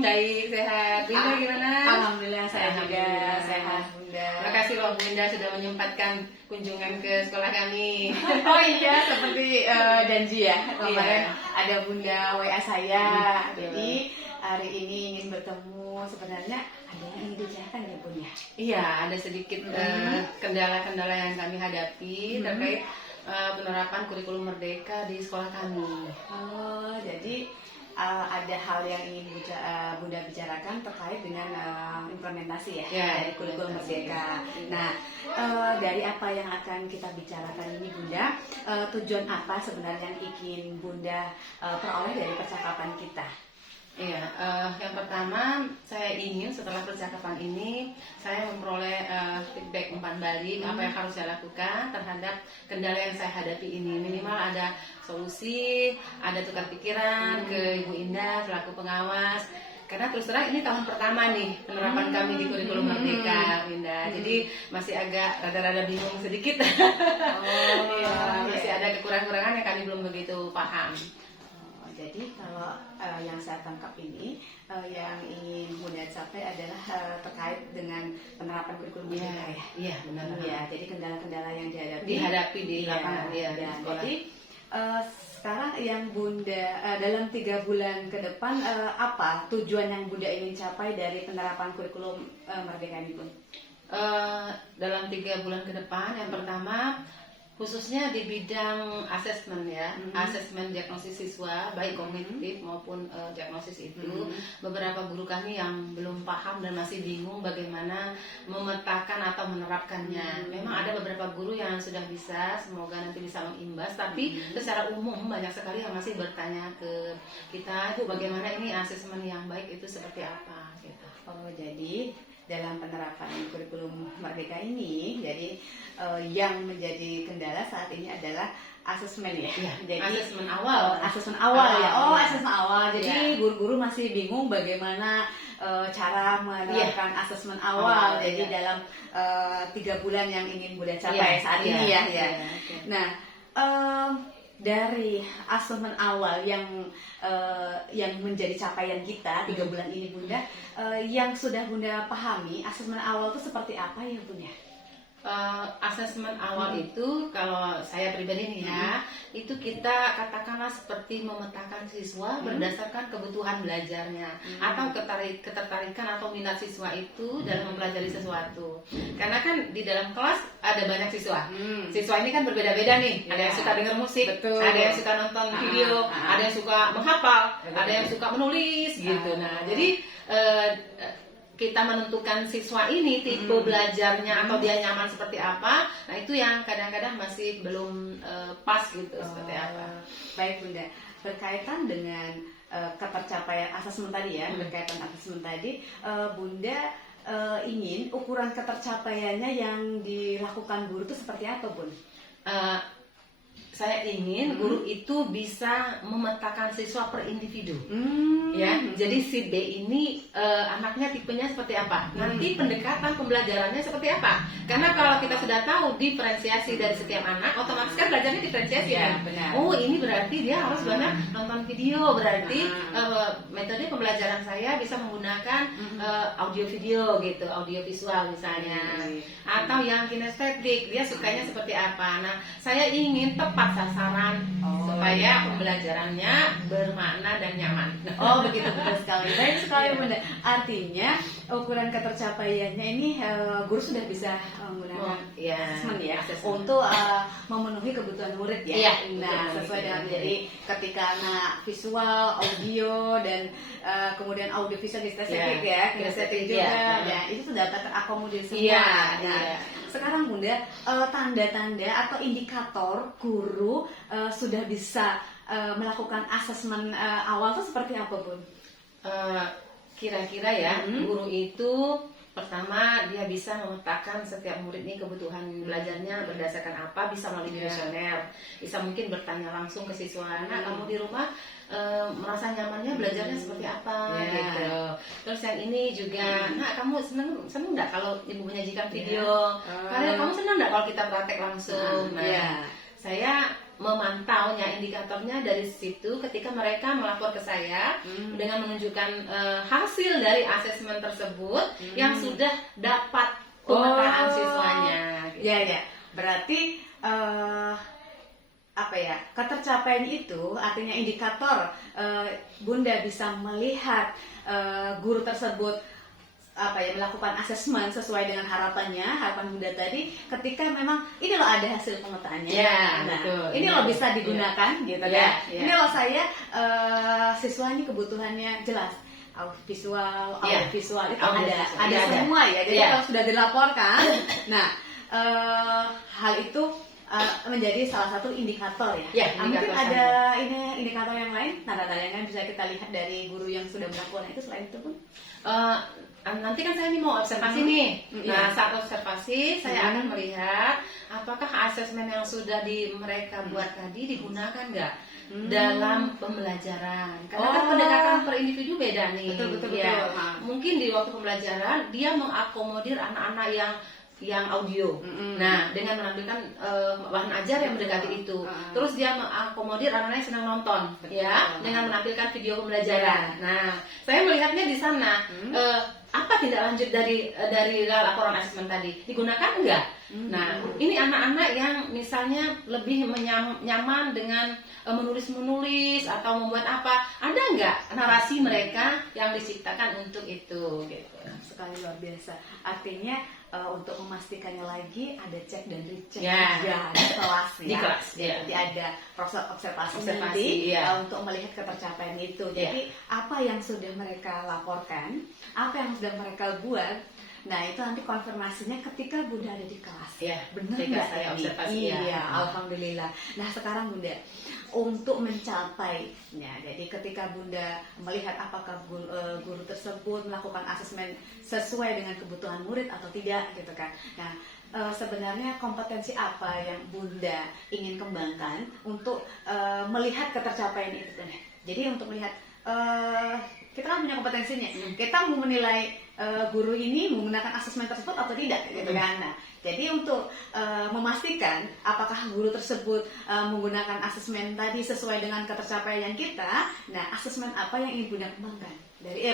Baik, sehat. Bunda gimana? Alhamdulillah saya juga sehat, Bunda. Terima kasih loh Bunda sudah menyempatkan kunjungan ke sekolah kami. Oh iya, seperti janji ya. Kemarin ada Bunda WA saya. Jadi hari ini ingin bertemu. Sebenarnya ada yang ingin dibicarakan ya, Bun ya? Iya, ada sedikit kendala-kendala yang kami hadapi terkait penerapan kurikulum merdeka di sekolah kami. Oh, jadi ada hal yang ingin Bunda bicarakan terkait dengan implementasi ya, dari kurikulum merdeka. Nah, dari apa yang akan kita bicarakan ini, Bunda, tujuan apa sebenarnya yang ingin Bunda peroleh dari percakapan kita? Iya, yang pertama saya ingin setelah percakapan ini saya memperoleh feedback umpan balik apa yang harus saya lakukan terhadap kendala yang saya hadapi ini. Minimal ada solusi, ada tukar pikiran ke Ibu Indah selaku pengawas. Karena terus terang ini tahun pertama nih penerapan kami di kurikulum merdeka, Indah. Jadi masih agak rada-rada bingung sedikit. Masih ada kekurangan-kekurangan yang kami belum begitu paham. Jadi kalau yang saya tangkap ini yang ingin Bunda capai adalah terkait dengan penerapan kurikulum merdeka ya. Iya, benar. Ya, jadi kendala-kendala yang dihadapi di lapangan ya, di sekolah. Jadi sekarang yang Bunda dalam 3 bulan ke depan apa tujuan yang Bunda ingin capai dari penerapan kurikulum merdeka ini, Bun? Dalam 3 bulan ke depan, yang pertama khususnya di bidang asesmen ya, asesmen diagnosis siswa baik kognitif maupun diagnosis itu beberapa guru kami yang belum paham dan masih bingung bagaimana memetakan atau menerapkannya. Memang ada beberapa guru yang sudah bisa, semoga nanti bisa mengimbas, tapi secara umum banyak sekali yang masih bertanya ke kita, Bu, bagaimana ini asesmen yang baik itu seperti apa gitu. Oh, jadi dalam penerapan kurikulum merdeka ini, jadi yang menjadi kendala saat ini adalah asesmen ya. Jadi asesmen awal. Asesmen awal ya. Oh, asesmen awal. Jadi guru-guru masih bingung bagaimana cara menerapkan asesmen awal. Jadi dalam 3 bulan yang ingin Bunda capai saat ini ya. Nah, dari asesmen awal yang menjadi capaian kita 3 bulan ini, Bunda, yang sudah Bunda pahami asesmen awal itu seperti apa ya, Bunda? Asesmen awal itu kalau saya pribadi nih ya, itu kita katakanlah seperti memetakan siswa berdasarkan kebutuhan belajarnya atau ketertarikan atau minat siswa itu dalam mempelajari sesuatu. Karena kan di dalam kelas ada banyak siswa. Siswa ini kan berbeda-beda nih. Ada yang suka dengar musik, ada yang suka nonton video, ada yang suka menghafal, ada yang suka menulis gitu. Nah, jadi kita menentukan siswa ini tipe belajarnya atau dia nyaman seperti apa, nah itu yang kadang-kadang masih belum pas gitu seperti apa. Baik, Bunda, berkaitan dengan ketercapaian asesmen tadi ya, berkaitan asesmen tadi, Bunda ingin ukuran ketercapaiannya yang dilakukan guru itu seperti apa, Bun? Saya ingin guru itu bisa memetakan siswa per individu, ya. Jadi si B ini anaknya tipenya seperti apa, nanti pendekatan pembelajarannya seperti apa. Karena kalau kita sudah tahu diferensiasi dari setiap anak, otomatis kan belajarnya diferensiasi kan. Oh, ini berarti dia harus banyak nonton video, berarti metode pembelajaran saya bisa menggunakan audio video gitu, audio visual misalnya, atau yang kinestetik, dia sukanya seperti apa. Nah, saya ingin tepat sasaran supaya pembelajarannya bermakna dan nyaman. Oh, begitu, betul sekali. Baik sekali, Bunda. Artinya ukuran ketercapaiannya ini guru sudah bisa menggunakan asesmen ya untuk memenuhi kebutuhan murid ya. Nah, sesuai dengan jadi ketika anak visual, audio dan kemudian audio visual kinestetik ya, kinestetik juga. Ya, itu sudah terakomodir semua. Nah, sekarang Bunda, tanda-tanda atau indikator guru sudah bisa melakukan asesmen awal itu seperti apa, Bun? Kira-kira ya, guru itu pertama dia bisa memetakan setiap murid ini kebutuhan belajarnya berdasarkan apa, bisa melalui kuesioner, bisa mungkin bertanya langsung ke siswa, nah kamu di rumah merasa nyamannya belajarnya seperti apa gitu. Terus yang ini juga, nah kamu seneng nggak kalau ibu menyajikan video? Kalian kamu seneng nggak kalau kita praktek langsung? Nah, saya memantaunya, indikatornya dari situ ketika mereka melapor ke saya dengan menunjukkan hasil dari asesmen tersebut yang sudah dapat pemetaan siswanya. Gitu. Ya. Berarti ketercapaian itu artinya indikator Bunda bisa melihat guru tersebut melakukan asesmen sesuai dengan harapan Bunda tadi, ketika memang ini loh ada hasil pemetaannya. Ini loh bisa digunakan gitu kan. Ini loh saya siswa ini kebutuhannya jelas. Visual, audiovisual itu ada semua ya. Jadi kalau sudah dilaporkan, hal itu menjadi salah satu indikator ya. Mungkin ada indikator yang lain, tanda-tanda yang bisa kita lihat dari guru yang sudah melakukan itu selain itu pun. Nanti kan saya ini mau observasi nih. Nah, saat observasi saya akan melihat apakah asesmen yang sudah mereka buat tadi digunakan nggak dalam pembelajaran. Karena kan pendekatan per individu beda nih. Betul. Mungkin di waktu pembelajaran dia mengakomodir anak-anak yang audio. Nah, dengan menampilkan bahan ajar yang mendekati itu. Terus dia mengakomodir anak-anak yang senang nonton, dengan menampilkan video pembelajaran. Nah, saya melihatnya di sana. Apa tindak lanjut dari laporan asesmen tadi? Digunakan enggak? Nah, ini anak-anak yang misalnya lebih nyaman dengan menulis atau membuat apa? Ada enggak narasi mereka yang diciptakan untuk itu? Gitu. Sekali luar biasa. Artinya untuk memastikannya lagi ada cek dan recheck di kelas ya. Di kelas, Jadi ada proses observasi nanti untuk melihat ketercapaian itu. Jadi apa yang sudah mereka laporkan, apa yang sudah mereka buat, nah itu nanti konfirmasinya ketika Bunda ada di kelas. Benar nggak saya observasi? Alhamdulillah. Nah sekarang Bunda, untuk mencapainya, jadi ketika Bunda melihat apakah guru tersebut melakukan asesmen sesuai dengan kebutuhan murid atau tidak gitu kan. Nah sebenarnya kompetensi apa yang Bunda ingin kembangkan untuk melihat ketercapaian itu Bunda? Jadi untuk melihat kita kan punya kompetensinya, kita mau menilai guru ini menggunakan asesmen tersebut atau tidak gitu kan. Nah, jadi untuk memastikan apakah guru tersebut menggunakan asesmen tadi sesuai dengan ketercapaian kita, nah asesmen apa yang ingin Bunda kembangkan? Dari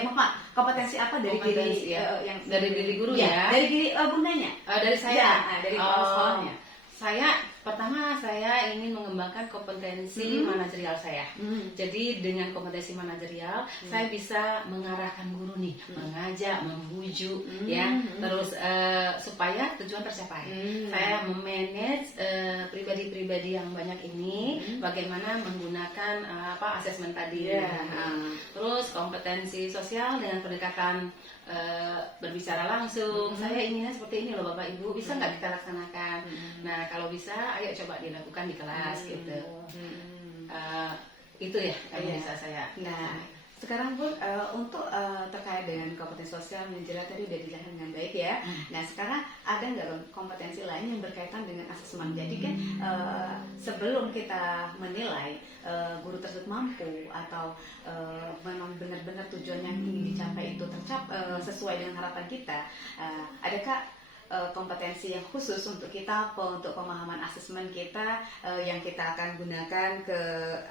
kompetensi apa dari diri yang dari diri guru ya? Dari diri Bundanya? Dari saya. Dari sekolahnya. Pertama saya ingin mengembangkan kompetensi manajerial saya. Jadi dengan kompetensi manajerial saya bisa mengarahkan guru nih, mengajak, membujuk, terus supaya tujuan tercapai. Saya memanage pribadi-pribadi yang banyak ini, bagaimana menggunakan asesmen tadi. Terus kompetensi sosial dengan pendekatan berbicara langsung. Saya inginnya seperti ini loh Bapak Ibu, bisa nggak kita laksanakan? Nah kalau bisa, ayo coba dilakukan di kelas gitu. Itu ya yang bisa saya. Nah sekarang Bun, untuk terkait dengan kompetensi sosial menjelaskan tadi udah dijelaskan dengan baik ya. Nah sekarang ada nggak kompetensi lain yang berkaitan dengan asesmen? Jadi kan sebelum kita menilai guru tersebut mampu atau memang benar-benar tujuan yang ingin dicapai itu sesuai dengan harapan kita, adakah kompetensi yang khusus untuk kita untuk pemahaman asesmen kita yang kita akan gunakan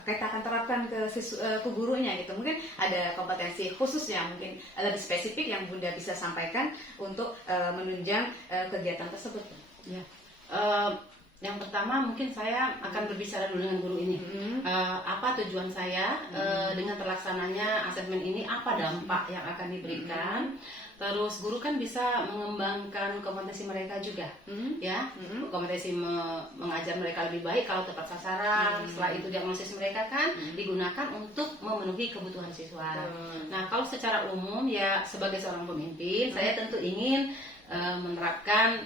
kita akan terapkan ke gurunya gitu. Mungkin ada kompetensi khusus yang mungkin lebih spesifik yang Bunda bisa sampaikan untuk menunjang kegiatan tersebut. Yang pertama mungkin saya akan berbicara dulu dengan guru ini. Apa tujuan saya dengan terlaksananya asesmen ini, apa dampak yang akan diberikan. Terus guru kan bisa mengembangkan kompetensi mereka juga, kompetensi mengajar mereka lebih baik kalau tepat sasaran. Setelah itu diagnosis mereka kan digunakan untuk memenuhi kebutuhan siswa. Nah kalau secara umum ya sebagai seorang pemimpin, saya tentu ingin menerapkan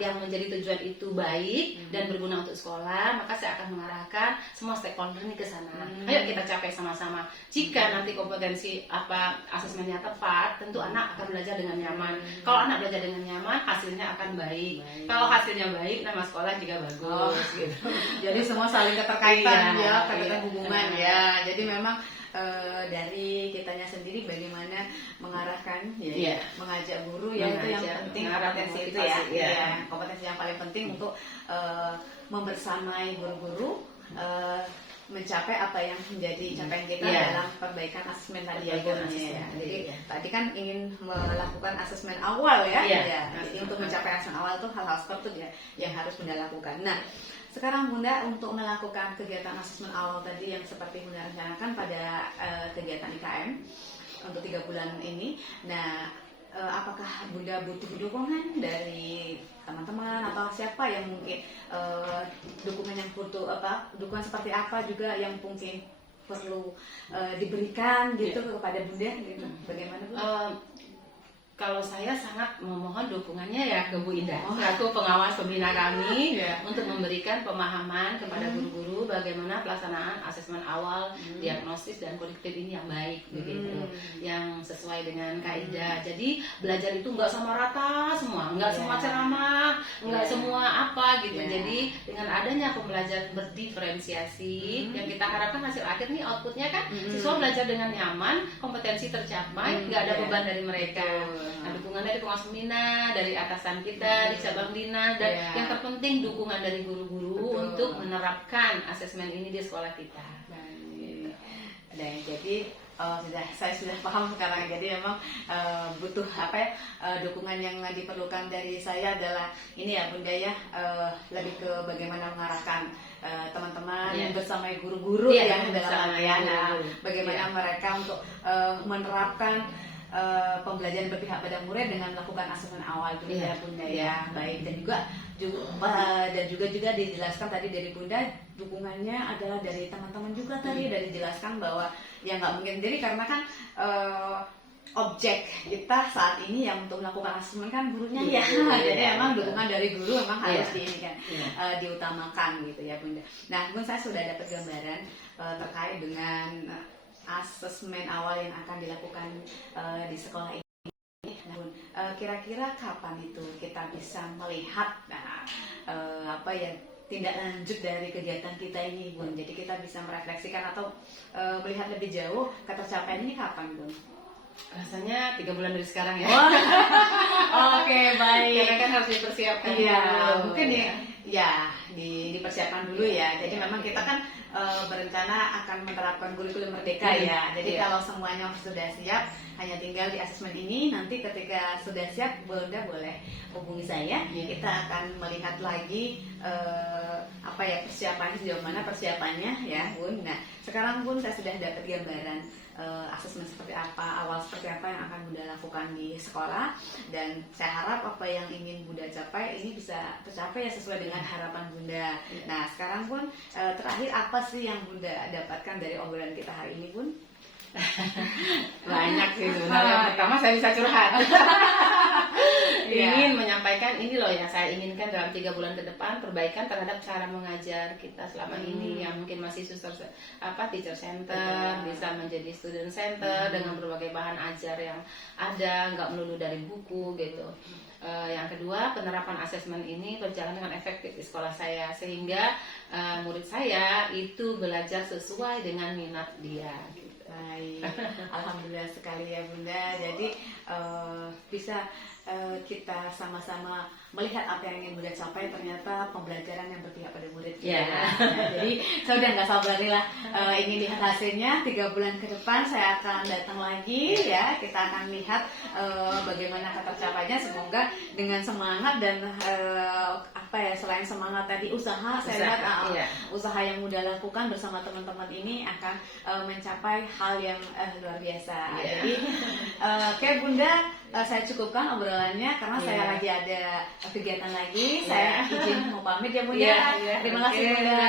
yang menjadi tujuan itu baik dan berguna untuk sekolah, maka saya akan mengarahkan semua stakeholder ini ke sana. Ayo kita capai sama-sama. Jika nanti kompetensi asesmennya tepat, tentu anak akan belajar dengan nyaman. Kalau anak belajar dengan nyaman, hasilnya akan baik. Kalau hasilnya baik, nama sekolah juga bagus. Gitu. Jadi semua saling keterkaitan keterkaitan hubungan ya. Jadi memang dari kitanya sendiri bagaimana mengarahkan mengajak guru ya, itu yang penting, kompetensi itu ya, kompetensi yang paling penting untuk membersamai guru-guru mencapai apa yang menjadi capaian kita dalam perbaikan asesmen tadi ya. Jadi tadi kan ingin melakukan asesmen awal ya. Jadi untuk mencapai asesmen awal itu hal-hal seperti itu ya yang harus Bunda lakukan. Nah, sekarang Bunda untuk melakukan kegiatan asesmen awal tadi yang seperti Bunda rencanakan pada kegiatan IKM untuk 3 bulan ini. Nah, apakah Bunda butuh dukungan dari teman-teman atau siapa yang mungkin dukungan yang butuh dukungan seperti apa juga yang mungkin perlu diberikan gitu kepada Bunda gitu. Bagaimana Bu? Kalau saya sangat memohon dukungannya ya ke Bu Indah selaku pengawas pembina kami untuk memberikan pemahaman kepada guru-guru bagaimana pelaksanaan asesmen awal, diagnosis dan kodiktif ini yang baik begitu, yang sesuai dengan kaidah. Jadi belajar itu nggak sama rata semua, nggak semua ceramah, nggak semua apa gitu. Jadi dengan adanya pembelajaran berdiferensiasi yang kita harapkan hasil akhir nih outputnya kan siswa belajar dengan nyaman, kompetensi tercapai, nggak ada beban dari mereka. Nah, dukungan dari pengawas pembina, dari atasan kita di cabang dinas, dan yang terpenting dukungan dari guru-guru untuk menerapkan asesmen ini di sekolah kita. Jadi saya sudah paham sekarang. Jadi memang butuh dukungan yang diperlukan dari saya adalah ini ya Bunda ya, lebih ke bagaimana mengarahkan teman-teman bersama guru-guru yang dalam bagaimana mereka untuk menerapkan pembelajaran berpihak pada murid dengan melakukan asesmen awal dulu ya Bunda ya. Baik, dan juga dijelaskan tadi dari Bunda dukungannya adalah dari teman-teman juga tadi, dari dijelaskan bahwa ya nggak mungkin sendiri karena kan objek kita saat ini yang untuk melakukan asesmen kan gurunya jadi memang dukungan dari guru memang harus diutamakan gitu ya Bunda. Nah, Bunda, saya sudah dapat gambaran terkait dengan asesmen awal yang akan dilakukan di sekolah ini. Kira-kira kapan itu kita bisa melihat tindak lanjut dari kegiatan kita ini, Bun? Jadi kita bisa merefleksikan atau melihat lebih jauh ketercapaian ini kapan, Bun? Rasanya 3 bulan dari sekarang ya. Oke, baik. Karena kan harus dipersiapkan. Mungkin dipersiapkan dulu ya. Jadi memang kita kan berencana akan menerapkan kurikulum merdeka ya. Jadi kalau semuanya sudah siap, hanya tinggal di asesmen ini. Nanti ketika sudah siap, Bunda boleh hubungi saya. Kita akan melihat lagi persiapannya, sejauh mana persiapannya ya Bun. Nah, sekarang Bun saya sudah dapat gambaran asesmen seperti apa, awal seperti apa yang akan Bunda lakukan di sekolah, dan saya harap apa yang ingin Bunda capai ini bisa tercapai ya sesuai dengan harapan Bunda. Nah, sekarang Bun, terakhir apa sih yang Bunda dapatkan dari obrolan kita hari ini, Bun? Banyak sih sebenarnya. Yang pertama saya bisa curhat. Ingin menyampaikan ini loh yang saya inginkan dalam 3 bulan ke depan, perbaikan terhadap cara mengajar kita selama ini yang mungkin masih teacher center, bisa menjadi student center dengan berbagai bahan ajar yang ada, nggak melulu dari buku gitu. Yang kedua, penerapan asesmen ini berjalan dengan efektif di sekolah saya sehingga murid saya itu belajar sesuai dengan minat dia. Baik, alhamdulillah sekali ya Bunda. Jadi bisa kita sama-sama melihat apa yang ingin Bunda capai, ternyata pembelajaran yang berpihak pada murid. Jadi saya udah nggak sabar nih lah ingin lihat hasilnya. 3 bulan ke depan saya akan datang lagi ya. Kita akan lihat bagaimana tercapainya. Semoga dengan semangat dan selain semangat tadi usaha saya lihat usaha yang Bunda lakukan bersama teman-teman ini akan mencapai hal yang luar biasa. Jadi oke Bunda, saya cukupkan obrolannya karena saya lagi ada kegiatan lagi. Saya izin mau pamit ya Bunda. Terima kasih Bunda.